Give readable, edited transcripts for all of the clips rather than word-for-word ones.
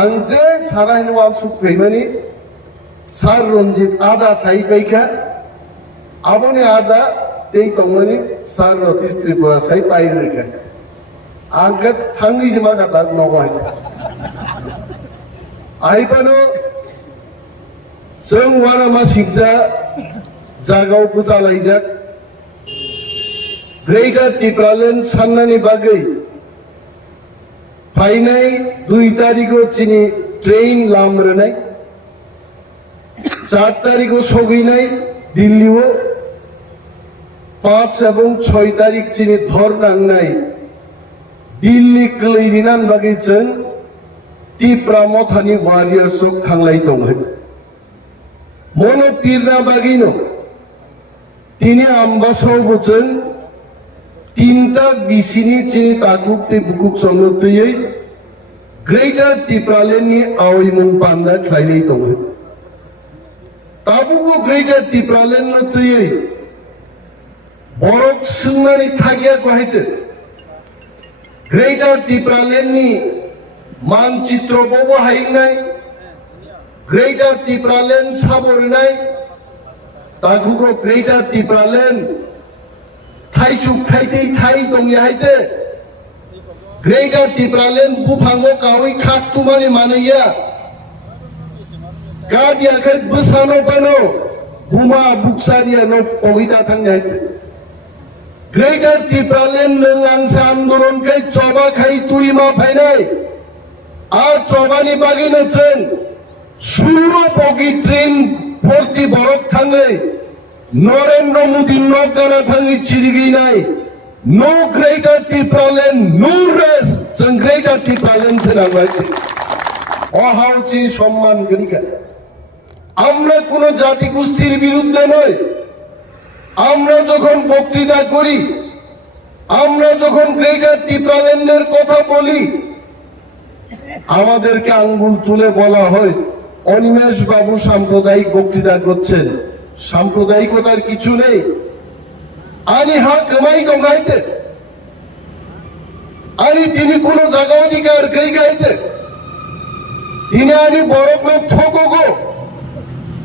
आंजे सारायनो आमसुक फैमानि सार रंजित आदा साई पाइखा आबोनि आदा तेई तंगनि सार रतीश त्रिपुरा साई पाई रेखा आंगे थांगी जिमा कथा नवाय आइबानो जों वारामा सिगजा जागाव बुजालायजा ग्रेटर टिप्रालेण्ड साननानि बागै फाइनाय 2 तारिखो चिनि ट्रेन लामरनाय 4 तारिखो सगैनाय दिल्लीआव 5 এবং 6 तारिख चिनि धर नांनाय दिल्ली क्लैरिनान बागै जों टिप्रा मथानि वारियर्स थांलाय दं मनो पीरना बागैनो तिनि आम्बासाव बोजों 3टा बिसिनि चिनि ताकुकते बुकुक सनोतयै ग्रेटर टिप्रालेण्डनि आवैमुं बान्दा खायनाय दं ताबुबो ग्रेटर टिप्रालेण्डनोतयै बरफ सोंनानै थागियाखौ हायजे ग्रेटर टिप्रालेण्डनि मानचित्रबो बाहायनाय ग्रेटर टिप्रालेण्ड साबरनाय ताकुको ग्रेटर टिप्रालेण्ड थाइसुक थाइदै थाइ दं याहायजे ग्रेटर टिप्रालेण्ड बुफांगो गावै खाकतुमानि मानैया गादियाखै बोसानो बानो बुमा बुकसारिया न पगिता थांनायजे ग्रेटर टिप्रालेण्ड नंलांसा आंदोलन कै चबा खाइ तुइमा फाइनाय आ चबानि बागिनो जों 16 बगि ट्रेन भर्ती बरफ थाङै नरेन्द्र मोदी नगारा थाङै चिरिगैनाय नो ग्रेटर टिप्रालेण्ड नो रेस जों ग्रेटर टिप्रालेण्ड होनांबाय अहाउचि सम्मान करिका আমরা কোনো জাতি গোষ্ঠীর বিরুদ্ধে নয় আমরা যখন বক্তৃতা করি আমরা যখন গ্রেটার টিপ্রালেন্ডের কথা বলি আমাদেরকে আঙ্গুল তুলে বলা হয় অনিমেষ বাবু সাম্প্রদায়িক বক্তৃতা করছেন সাম্প্রদায়িকতার কিছু নেই আনি হা কামাই দঙ্গাইতে আনি তিনি কোন জায়গা অধিকার করি গাইতে তিনি আনি বড় ঠকগো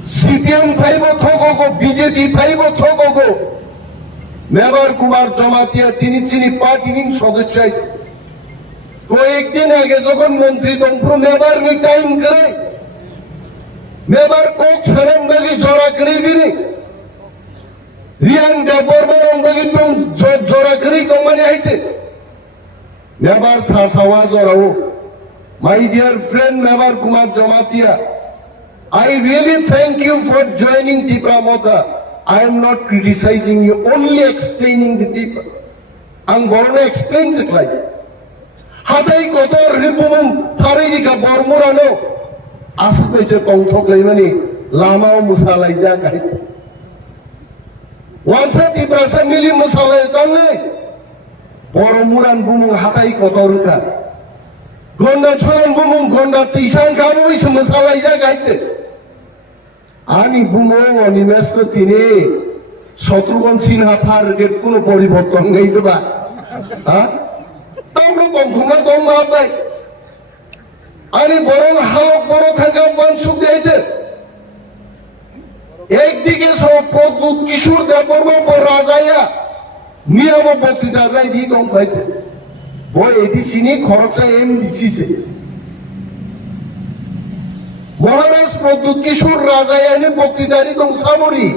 सीपीएम फाइबो थोगोगो बीजेपी फाइबो थोगोगो मेबर कुमार जमातिया तिनी चिनी पार्टी सदस्य कয়েকদিন আগে যখন মন্ত্রী তন্ত্র মেবার নি টাইম করে মেবার কোক সারাম বাগি জরা করে বিনি রিয়াং দেববর্মার বাগি টং জরা করে কমানি আইছে মেবার সাসাওয়া জরাও my dear friend Mebar Kumar Jamatia I really thank you for joining Tipramoda. I am not criticizing you, only explaining the people. I'm going to explain it like Hati kotor ribumum tharika bormurano asapeche tongthok laimani lama musalai ja kahit wansa Tiprasa mili musalai tangai bormuran bumung Hati kotor ka gonda choran bumung gonda tisang kamu is musalai ja kahit আনি বুমো অনিমেষ তো তিনি Shatrughan Sinha target কোনো পরিবর্তন নেই তো বা হ্যাঁ তামলো তংথমা দম না পাই আনি বরং হালক বড় থাকা মানসুক দিয়েছে একদিকে সব প্রদ্যুৎ কিশোর দেববর্মা পর রাজাইয়া নিয়ম বক্তৃতা নাই দি দম পাইছে বই এটি চিনি খরচা এম দিছিছে মহারাজ প্রদ্যুৎ কিশোর রাজায়ানি বক্তৃতারি দং সামরি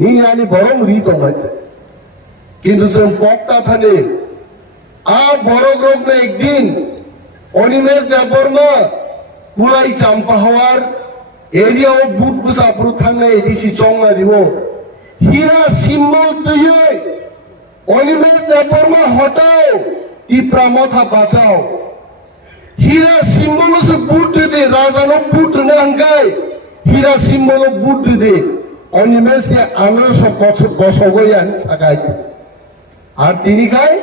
নিয়ানি বরং রিতং হইতে কিন্তু যে বক্তা থানে আর বড় গ্রুপ না একদিন অনিমেষ দেববর্মা কুলাই চাম্পা হওয়ার এরিয়াও বুট বুসাপুর থানে এডিসি চংলা দিব হীরা সিম্বল তুই অনিমেষ দেববর্মা হটাও টিপ্রা মাথা বাঁচাও হীরা সিম্বল সে বুট দে রাজানো বুট নাঙ্গাই হীরা সিম্বল বুট দে অনিমেষ কে আমরা সব গসগয়ান সাগাই আর তিনি গায়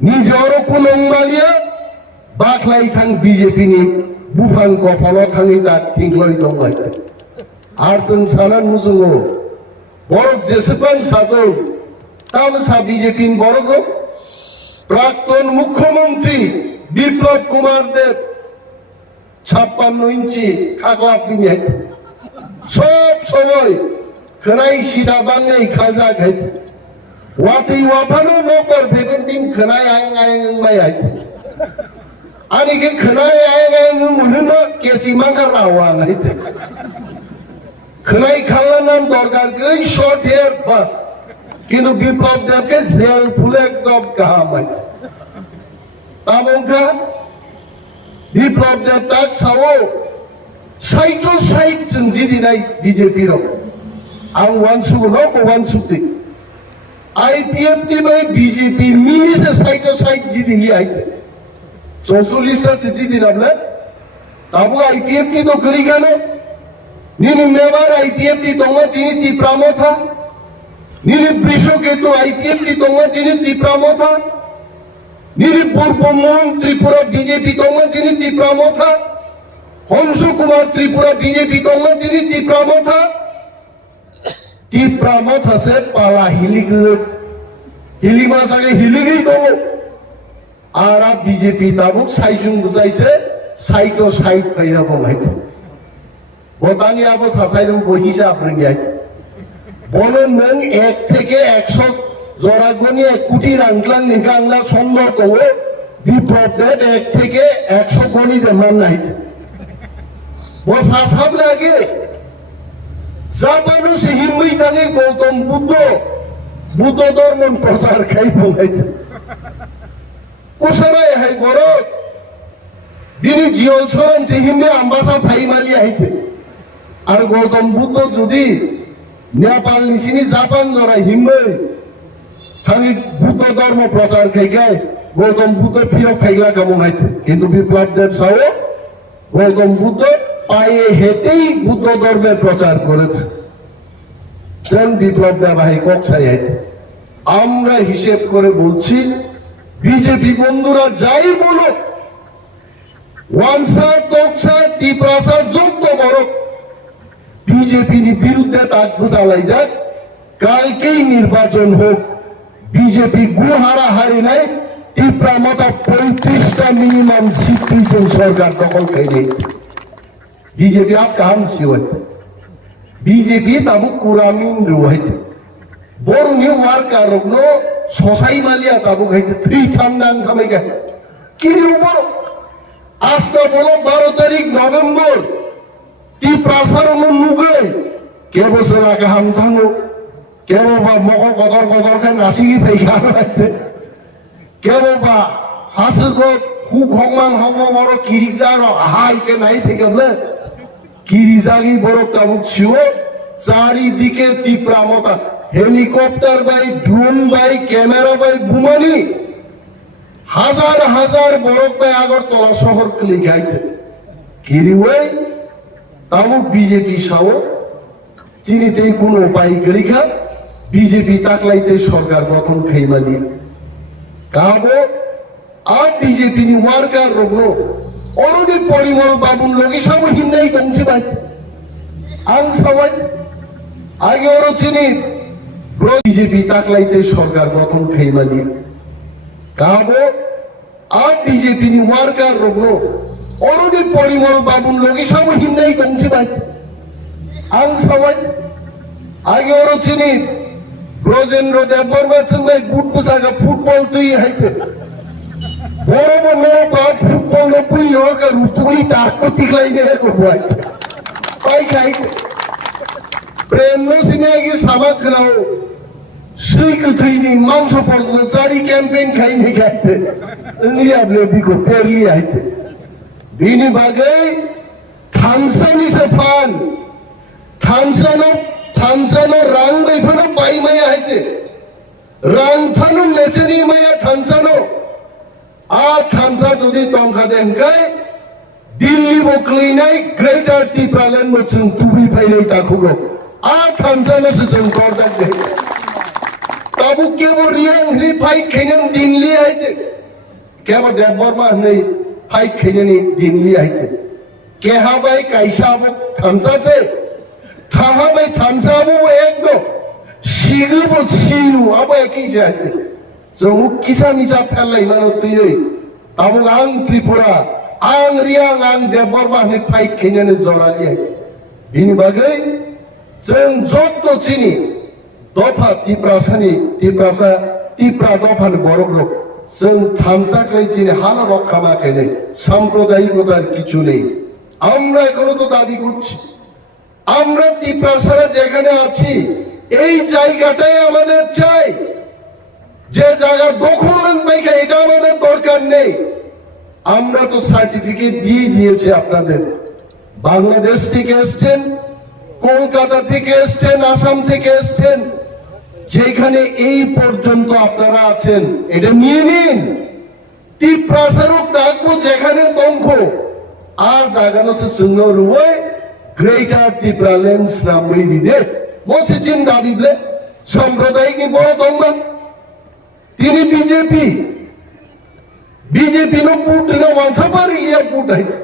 নিজের পুনংমালিয়া বাখলাই থাং বিজেপি নি বুফান গফল থাঙি তা থিংলই দংগাই আর जों সানান মুজুঙ্গো বড় যেসেবান সাদৌ তাম সা বিজেপি বড় প্রাক্তন মুখ্যমন্ত্রী বিপ্লব কুমার দেব 56 ইঞ্চি খাগলা পিনে সব সময় খানাই সিধা বাংলাই খাজা খাইছে ওয়াতি ওয়াফানো নকর ফেগন্টিন খানাই আইং আইং বাই আইছে আনিকে খানাই আইং আইং মুনুনো কেসি মাঙ্গা রাওয়া আইছে খানাই খালা নাম দরকার করে শর্ট হেয়ার বাস কিন্তু বিপ্লব দেবকে জেল ফুলে একদম কাহাম আছে তামঙ্কা বিপ্লব দেব তাক সাও সাইটো সাইট जों जिदिनाय বিজেপি র आं वानसुबो न वानसुति आईपीएफटी बाय बीजेपी मिनिसे साइटो साइट जिदिनि आइते 44 টা जिदि नाबले ताबो आईपीएफटी तो करिगानो निनि मेबार आईपीएफटी तंगा तिनि तिप्रामो था निनि ब्रिशो के तो आईपीएफटी तंगा तिनि तिप्रामो था निनि पूर्वमन त्रिपुरा बीजेपी तंगा तिनि तिप्रामो था हंसु कुमार त्रिपुरा बीजेपी तंगा तिनि तिप्रामो था तिप्रामो था से पाला हिलिमा सागे हिलिगि तो आरा बीजेपी ताबुक साइजुं बुजाइছে साइटो साइट फैरा बनाइছে गतानि आबो सासाइदों बहिसाब रोंगाइছে বন নং 1 থেকে 100 জরাগনি 1 কোটি রাংলাং নিগাংলা সুন্দর তো বিপ্লব দেব 1 থেকে 100 কোটি মান নাইছে বস হাসাব লাগে জাপানো সে হিন্দুই থাকে গৌতম বুদ্ধ ধর্ম প্রচার খাই বলাইছে কোসারাই হাই বড় দিনে জিয়ল সরন সে হিন্দু আম্বাসা ফাইমালি আইছে আর গৌতম বুদ্ধ যদি নেপাল নিচিনি জাপান জরা হিন্দু থানি বুদ্ধ ধর্ম প্রচার খাইগায় গৌতম বুদ্ধ ফিরে ফাইলা কেমন আইছে কিন্তু বিপ্লব দেব সাও গৌতম বুদ্ধ পায়ে হেঁটেই বুদ্ধ ধর্মের প্রচার করেছে সেন বিপ্লব দেব ভাই কক্সাই আমরা হিসেব করে বলছি বিজেপি বন্ধুরা যাই বলো ওয়ানসার তকসার টিপ্রাসার যত বড় বিজেপি বিরুদ্ধে তাক চালাই যাক কালকেই নির্বাচন হোক বিজেপি গুহারা হারি নাই টিপ্রা মতো 35টা মিনিমাম সিট পিছন সরকার দখল করে बीजेपी आप काम सिवत बीजेपी ताबु कुरामिन रुवाइते बोर न्यू मार्क आरोग्नो सोसाई मालिया ताबु खाइते थ्री थांडान खामे गा किनि उपर आस्ता बोलो 12 तारिख नभेम्बर ती प्रासारन नुगे के बसरा का हम थांगो के बाबा मको गदर खा नासिगि फैगा लाइते के बाबा हासुको हुखमान हमरो किरिकजारो हाय के नाइ फैगाले কিরিজাগি বড় তাবুক ছিল চারিদিকে তীব্রামতা হেলিকপ্টার বাই ড্রোন বাই ক্যামেরা বাই বুমানি হাজার হাজার বরফ বাই আগরতলা শহর ক্লিকাইছে কিরিওই তাবুক বিজেপি সাও চিনিতেই কোনো উপায় গরিখা বিজেপি তাকলাইতে সরকার গঠন খাইমালি কাবো আর বিজেপি নি ওয়ার্কার রগ্ন অরুণী পরিমল বাবুন লগি সামু হিন্দাই কমছি বাই আং সবাই আগে ওর চিনি বিজেপি তাকলাইতে সরকার গঠন খাইমালি কাবো আর বিজেপি নি ওয়ার্কার রগ্ন অরুণী পরিমল বাবুন লগি সামু হিন্দাই কমছি বাই আং সবাই আগে ওর চিনি ব্রজেন্দ্র দেববর্মা সঙ্গে গুড পোশাকা ফুটবল তুই হাইতে বড় বড় বাদ ফুটবল নপুই হোক আর তুই তাকে টিকলাই নিয়ে করবো পাই খাই প্রেম সিনেগি সাবাক নাও সেই কথাইনি মাংস পড়লো চারি ক্যাম্পেইন খাইনি খাইতে নি আপনি বিকো পেরলি আইতে বিনি বাগে থামসানি সে ফান থামসানো রাং বেফানো পাই মায়া আইতে রাং ফানো মেচেনি মায়া থামসানো আর থামসা যদি তংখা দেন গায় দিল্লি বকলিনাই গ্রেটার টিপ্রাল্যান্ড মচুন তুই ফাইলাই তাকুগো আর থামসা না সেজন করদা দে তাবু কেবো রিয়াং রি ফাইট খেনেন দিল্লি আইছে কেবো দেববর্মা নেই ফাইট খেনেনি দিল্লি আইছে কেহা বাই কাইসা আবো থামসা সে থাহা বাই থামসা আবো একদম শিগবো শিলু আবো একই যাইছে जों किसा मिसा फेरलाय मानो तुयै ताबुक आं त्रिपुरा आं रियां आं देबरमा नि फाइट खैनानै जरालि बिनि बागै जों जत्त चिनि दफा तिप्रा दफानि बरग्रब जों थामसाखै চিনি হাল রক্ষা মাখেনি সাম্প্রদায়িকতার কিছু নেই আমরা এখনো তো দাবি করছি আমরা তিপ্রাসারা যেখানে আছি এই জায়গাটাই আমাদের চাই যে জায়গা দখল পাইকা এটা আমাদের দরকার নেই আমরা তো সার্টিফিকেট দিয়ে দিয়েছি আপনাদের বাংলাদেশ থেকে এসেছেন কলকাতা থেকে এসেছেন আসাম থেকে এসেছেন যেখানে এই পর্যন্ত আপনারা আছেন এটা নিয়ে নিন তিপ্রাসারক ডাকবো যেখানে তঙ্ক আজ আগানো সে সুন্দর ওই গ্রেটার টিপ্রাল্যান্ড নামই বিদে মসিচিন দাবিবলে সাম্প্রদায়িক বড় তঙ্গা তিনি বিজেপি নো পুট নো ওয়ানসাপারি ইয়া পুট আছে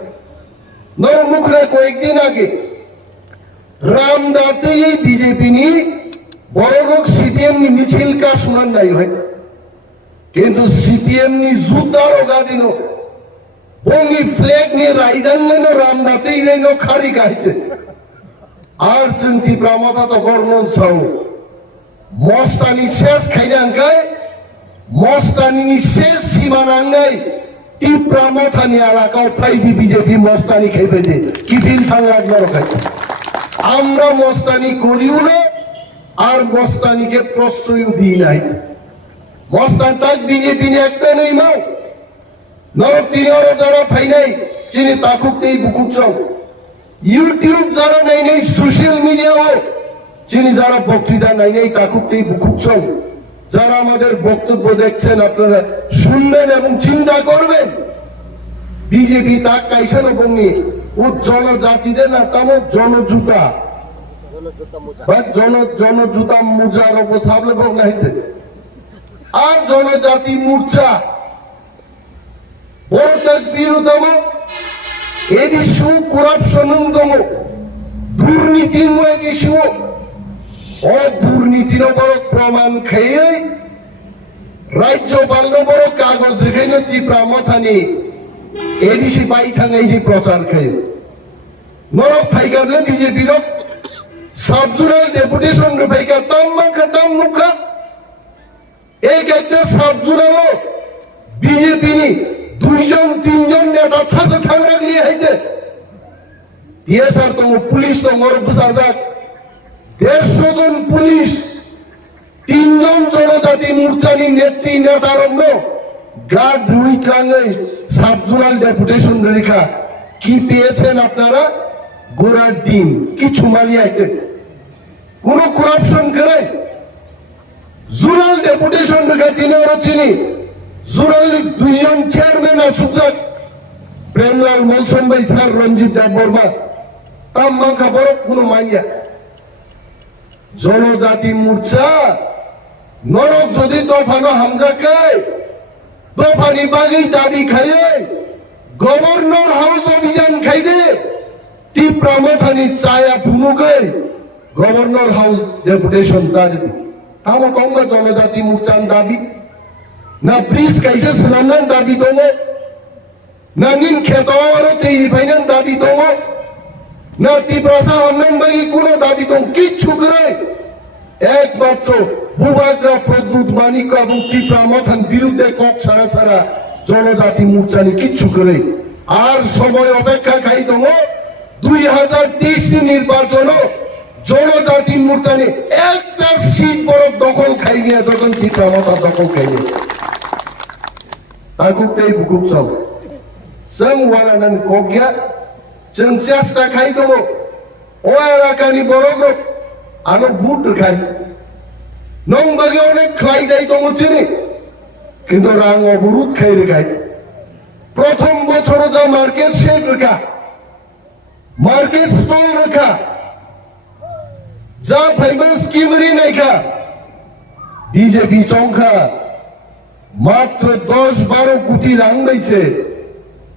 নর মুখলে কয়েকদিন আগে রামদাতে এই বিজেপি নি বড় লোক সিপিএম নি মিছিল কা শুনান নাই হয় কিন্তু সিপিএম নি জুতার গাদিনো বঙ্গি ফ্ল্যাগ নিয়ে রাইদাঙ্গন রামদাতেই রেনো খাড়ি গাইছে আর চিন্তি প্রামতা তো গর্মন ছাও মস্তানি শেষ খাইনাঙ্গায় মস্তানি শেষ সীমানাঙ্গায় টিপ্রামথানি এলাকাও ফাইভি বিজেপি মস্তানি খাইবে যে কি দিন থাঙ্গা খাইছে আমরা মস্তানি করিও না আর মস্তানিকে প্রশ্রয় দিই নাই মস্তান তাক বিজেপি নিয়ে একটা নেই মাও নরক তিনরা যারা ফাই নাই চিনি তাকুক নেই বুকুক চাও ইউটিউব যারা নাই নেই সোশ্যাল মিডিয়াও চিনি যারা বক্তৃতা নাই নেই তাকুক নেই বুকুক চাও যারা আমাদের বক্তব্য দেখছেন আপনারা শুনবেন এবং চিন্তা করবেন বিজেপি তাক কাইসানো বঙ্গি ও জনজাতিদের না তামো জনজুতা জনজুতা মুজার অবসাবলে বক নাইতে আর জনজাতি মূর্ছা বড়তার বিরুদ্ধম এডিশু করাপশনতম দুর্নীতিময় এডিশু ও দুর্নীতির বড় প্রমাণ খেয়ে রাজ্যপাল বড় কাগজ রেখে তীব্রামথানি এডিসি পাইথাঙ্গাই প্রচার খেয়ে নরক ফাইকাবলে বিজেপির সাবজুরাল ডেপুটেশন ফাইকা তাম মুখা এই একটা সাবজুরাল বিজেপি নি দুইজন তিনজন নেতা থাসে ঠান্ডা নিয়ে হয়েছে টিএসআর তো পুলিশ তো মর বুঝাজাক 150 জন পুলিশ তিনজন জনজাতি মোর্চানি নেত্রী নেতারঙ্গ গার্ড রুইট লাঙ্গে সাবজোনাল ডেপুটেশন রেখা কি পেয়েছেন আপনারা গোড়ার ডিম কিছু মালিয়াইছে কোন করাপশন করে জোনাল ডেপুটেশন রেখা তিনি ওরা চিনি জোনাল দুইজন চেয়ারম্যান আসুক প্রেমলাল মৌসুম ভাই স্যার রঞ্জিত দেববর্মা তাম মাঙ্কা বড় কোনো মানিয়া জনজাতি মোর্চা নরক যদি দফানো হামজা খায় দফানি বাগি দাবি খাইয়ে গভর্নর হাউস অভিযান খাইদে তীব্রামথানি চায়া ফুনুকে গভর্নর হাউস ডেপুটেশন দাবি তাম কঙ্গা জনজাতি মোর্চান দাবি না ব্রিজ কাইসে সালামান দাবি দङ না নিন খেতওয়ারো তৈরি ফাইনান দাবি দङ না তীব্রাসা হামনান বাগি কোনো দাবি দङ কিচ্ছু করে একমাত্র ভূভাগরা প্রদ্যুৎ মানিক এবং তীব্রামথান বিরুদ্ধে কক ছাড়া ছাড়া জনজাতি মোর্চানি কিচ্ছু করে আর সময় অপেক্ষা খাই দङ 2023 নির্বাচন জনজাতি মোর্চানি একটা সিট বড় দখল খাই নিয়ে যখন তীব্রামথা দখল খাই নিয়ে তাকুকতেই বুকুক চাও जों वालानान कग्या जों चेष्टा खाइ दङ ओ एलाकानि बर'ग्रब आनो बुट खाइ नों बागे अनेक खाइ दाइ दङ चिनि किन्तु रां अबरुद खाइ रेखाइ प्रथम बछर जा मार्केट शेड रेखा मार्केट स्टल रेखा जा फाइबा स्कीमरि नायखा बीजेपी चंखा मात्र 10-12 कोटी रां दैছে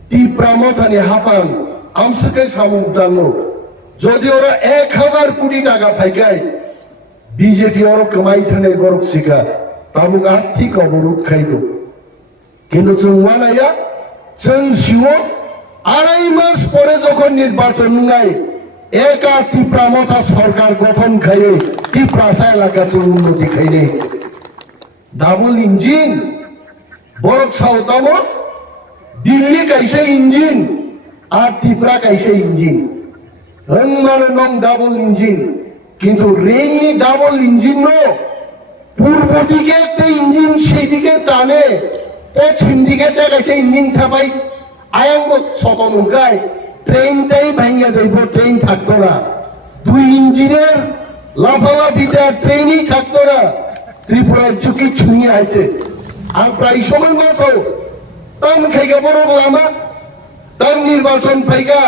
তীব্রামথানি হাপান আমসকে সামুক দানো যদি ওরা 1000 কোটি টাকা পাইকায় বিজেপি ওরা কমাই থানে গরক শিখা তাবুক আর্থিক অবরোধ খাইতো কিন্তু जों वानाया जों जिउ 2.5 মাস পরে যখন নির্বাচন নাই একা ত্রিপুরা মথা সরকার গঠন খাইয়ে ত্রিপুরা এলাকাতে উন্নতি খাইলে ডাবল ইঞ্জিন বড় সাউতাম দিল্লি কাইসে ইঞ্জিন আর ত্রিপুরা কাইসে ইঞ্জিন মানে নং ডাবল ইঞ্জিন কিন্তু রেলনি ডাবল ইঞ্জিন পূর্ব দিকে একটা ইঞ্জিন সেই দিকে টানে পশ্চিম দিকে কাইসে ইঞ্জিন থাপাই আয়াঙ্গ শতনৌকায় ট্রেনটাই ভাঙ্গা দেব ট্রেন থাকতো না 2 ইঞ্জিনের লাফালাফিতে ট্রেনই থাকতো না ত্রিপুরার ঝুঁকি ছুঁয়ে আছে আর প্রায় সময় মাস তাম খাইগা বড় লামা তার নির্বাচন পাইগা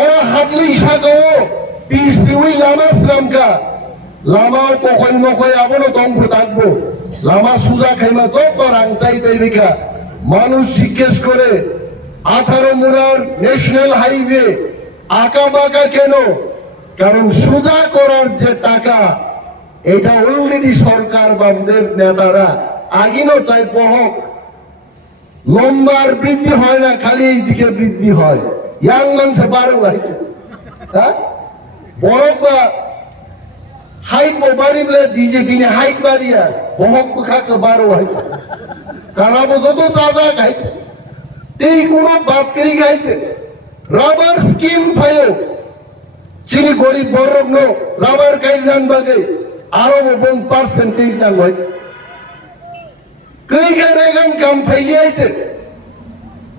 ওরা হাতলি সাগাও পিস দিউই লামা শ্রামকা লামা কখই মকই আবনো তঙ্গ থাকবো লামা সুজা খাইমা তো রাংসাই পাইবিকা মানুষ জিজ্ঞেস করে 18 মুড়ার ন্যাশনাল হাইওয়ে আঁকা বাঁকা কেন কারণ সোজা করার যে টাকা এটা অলরেডি সরকার বামদের নেতারা আগিনো চাই বহক লম্বার বৃদ্ধি হয় না খালি এই দিকে বৃদ্ধি হয় ইয়াং মানুষে বারো হয়েছে হ্যাঁ বরফ বা হাইট বাড়ি বলে বিজেপি নে হাইট বাড়িয়া বহক খাচ্ছে বারো হয়েছে কারাবো যত চাচা খাইছে এই কোন বাপ কেরি খাইছে রাবার স্কিম ফাইও চিনি গরিব বরফ নো রাবার কাইনান বাগে আরো 1% নাম হয় রেগান কাম ফাইলিয়েছে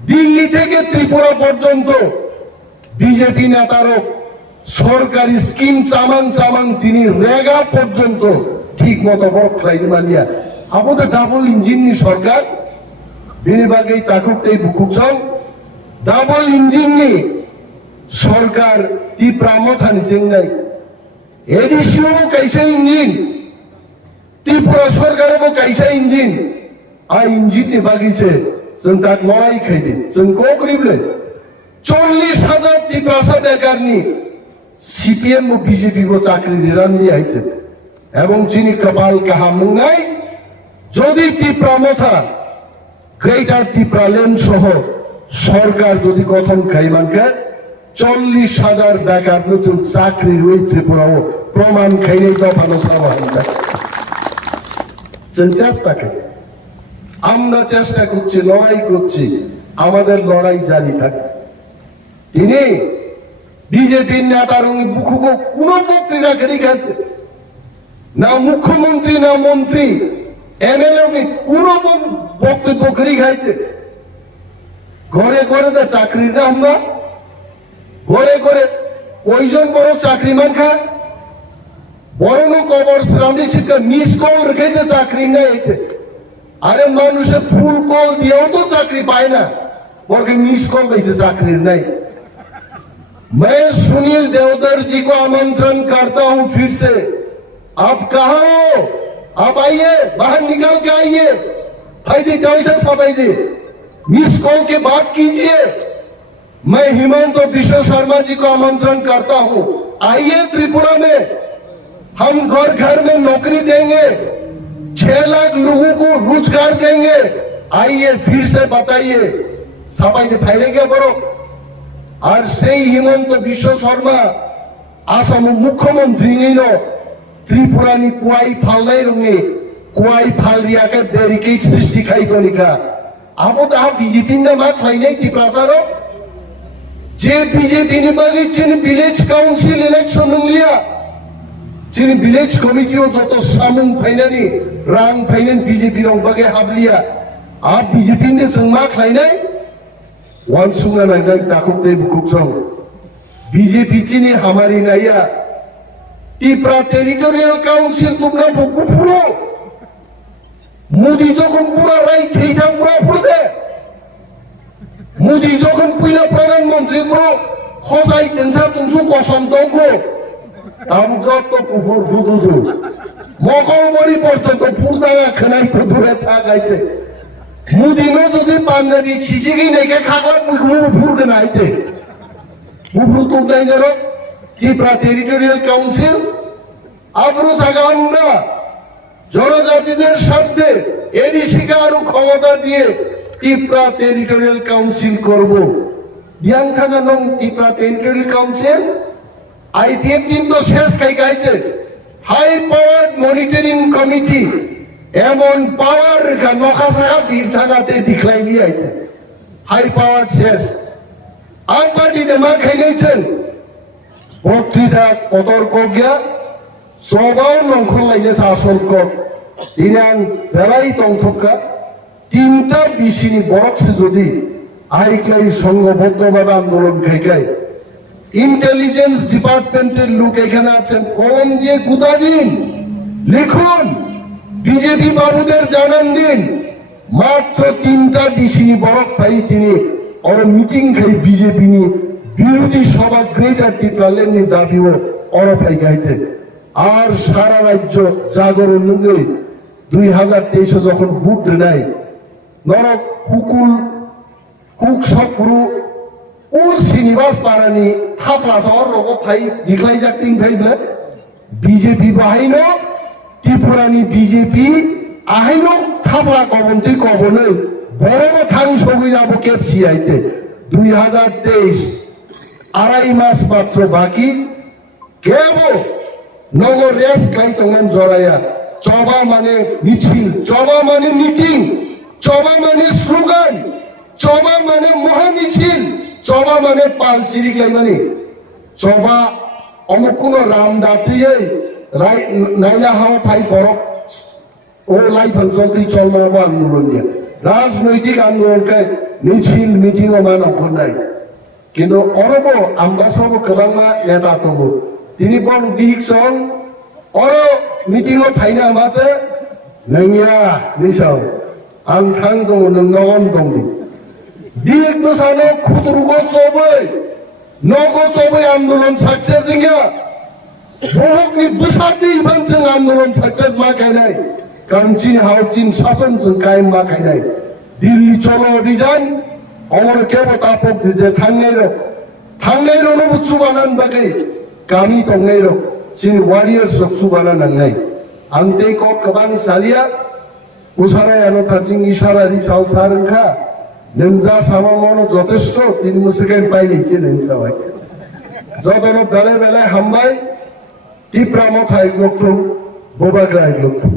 দিল্লি থেকে ত্রিপুরা পর্যন্ত বিজেপি নেতারও সরকারি স্কিম চামান তিনি রেগা পর্যন্ত ঠিক মতো বরফ খাইনি মালিয়া আমাদের ডাবল ইঞ্জিন সরকার বিনিবাগে তাকুকতেই বুকুকছন ডাবল ইঞ্জিন নি সরকার ত্রিপুরা মথানি চেঙ্গাই এডিসিও কাইসা ইঞ্জিন ত্রিপুরা সরকারও কাইসা ইঞ্জিন আর ইঞ্জিন নি বাগিছে जों তাক লড়াই খাইদি जों কোকরিবলে 40,000 ত্রিপুরা বেকারনি সিপিএম ও বিজেপি কো চাকরি নিরান্নি আইছে এবং যিনি কপাল কাহামু নাই যদি ত্রিপুরা মথা গ্রেটার ত্রিপুরাল্যান্ড সহ সরকার যদি গঠন খাইমানকে 40,000 বেকার নতুন চাকরি ওই ত্রিপুরাও প্রমাণ খাইলে দফানো সাবান চেষ্টা করি আমরা চেষ্টা করছি লড়াই করছি আমাদের লড়াই জারি থাকবে তিনি বিজেপির নেতার বুকুকো কোন বক্তৃতা করি খাচ্ছে না মুখ্যমন্ত্রী না মন্ত্রী এমএলএ কোন বক্তব্য করি খাইছে ঘরে ঘরে তো চাকরি না আমরা ঘরে ঘরে কয়জন বড় চাকরি মান খায় বড় কবর শ্রামী শিক্ষা মিস কল রেখেছে চাকরি নেই আরে মানুষের ফুল কল দিয়েও তো চাকরি পায় না বরকে মিস কল পেয়েছে চাকরির নাই मैं सुनील देवधर जी को आमंत्रण करता हूं फिर से आप कहां हो आप आइए बाहर निकल के आइए फायदे कैसे सबाइए मिस कॉल के बात कीजिए मैं हिमंत और विश्व शर्मा जी को आमंत्रण करता हूं आइए त्रिपुरा में हम घर घर में नौकरी देंगे 6 लाख लोगों को रोजगार देंगे आइए फिर से बताइए सबाइए फायदे क्या बड़ो আর সেই হিমন্ত বিশ্ব শর্মা আসাম মুখ্যমন্ত্রী নিল ত্রিপুরানি কুয়াই ফালনাই রঙে কুয়াই ফালরিয়াকে ব্যারিকেড সৃষ্টি খাই কলিকা আবো তা বিজেপি না মা খাইনাই ত্রিপ্রাসারও যে বিজেপি নি বাগি যিনি ভিলেজ কাউন্সিল ইলেকশন লিয়া যিনি ভিলেজ কমিটিও যত সামুং ফাইনানি রাং ফাইনান বিজেপি রং বাগে হাবলিয়া আর বিজেপি নে जों मा খাইনাই वन सुंगा नाइजाई ताकुते बुकुचों बीजेपी चीनी हमारी नया टिप्रा टेरिटोरियल काउंसिल तुमना फुकु फुरो मोदी যখন পুরা রাই খেইঠাম পুরা ফুরদে মোদি যখন পুইলা প্রধানমন্ত্রী পুরো খসাই তেনসা তুমসু কসম দংকো তাম যত কুফুর বুদুদু মকলবরি পর্যন্ত ফুরতাঙা খানাই ধরে থাকাইছে মুদিনো যদি পাঞ্জাবি শিশিগি নেকে খাগলা মুখমু ফুরকে নাইতে মুফরু তো নাই Zoro Tripura territorial council আবরু Saganna জনজাতিদের স্বার্থে এডিসিকে আরো ক্ষমতা দিয়ে ত্রিপুরা টেরিটোরিয়াল কাউন্সিল করব বিয়াং থাকা নং ত্রিপুরা টেরিটরিয়াল কাউন্সিল আইপিএফ কিন্তু শেষ খাই গাইছে হাই পাওয়ার মনিটরিং কমিটি এমন পাওয়ার নখাসাহা বীর থাকাতে দিখলাই আইছে হাই পাওয়ার শেষ আর পার্টিতে মা খাই গেছেন বক্তৃতা কতর্ক গিয়া সবাও নংখন লাইনে শাসন কর দিনাং বেলাই তংথকা তিনটা বিশিনি বরকছে যদি আইক্লাই সংঘবদ্ধভাবে আন্দোলন খাইকাই ইন্টেলিজেন্স ডিপার্টমেন্টের লোক এখানে আছেন কলম দিয়ে কুতা দিন লিখুন বিজেপি বাবুদের জানান দিন মাত্র তিনটা বিশিনি বরক ভাই তিনি ওরা মিটিং খাই বিজেপি নি বিরোধী সভা গ্রেটার ত্রিপুরাল্যান্ডের দাবিও ওরা ভাই গাইতেন আর সারা রাজ্য জাগরণ লুঙ্গে 2023 যখন ভোট নেয় নরক কুকুল কুক সপ্রু ও শ্রীনিবাস পারানি থাপলা শহর রোগ থাই দিখলাই যাক ভাইবলে বিজেপি বাহিন ত্রিপুরানি বিজেপি আহিন থাপলা কবন্তি কবনে বড় থাং সবই যাব কেপসি আইছে 2023 আড়াই মাস মাত্র বাকি কেব নগর রেস গাই তখন জড়াইয়া চবা মানে মিছিল চবা মানে মিটিং চবা মানে স্লোগান চবা মানে মহামিছিল চবা মানে পাল চিরিকলাই মানে চবা অমুকুন রামদাতিয়ে নাইলাহা ফাই বরফ ও লাইফ অঞ্চলটি চলমাবো আন্দোলন নিয়ে রাজনৈতিক আন্দোলনকে মিছিল মিটিং ও মান অখন্ডাই কিন্তু অরব আম্বাসব গোবাংমা নেতা তব তিনি বন দিক সং অর মিটিং ও ফাইনা আমাসে নैया নিসাও आं थां दङ नों नगन दं दिक मोसानो खुदरुगो सबै नगो सबै आन्दोलन सक्सेस जोंया बहुतनि बसाति इभानजों आन्दोलन सक्सेस मा गायनाय कारण चीन हाव चीन शासन जों कायम मा गायनाय दिल्ली चलो अभियान अमर केबो तापक दिजे थांनाय रो सुबानान बागै गामि दंनाय रो चीन वारियर्स रो सुबाना नांनाय आं तेको गोबां सालिया उसाराय आनो थाजिं इशारारि साव सारखा नोंजा सामामनो যথেষ্ট 3 সেকেন্ড পাইলেছে नोंथाबाय যতन बेले बेले हामबाय टिप्रा मथाय लोकथुम बोबाग्रा लोकथुम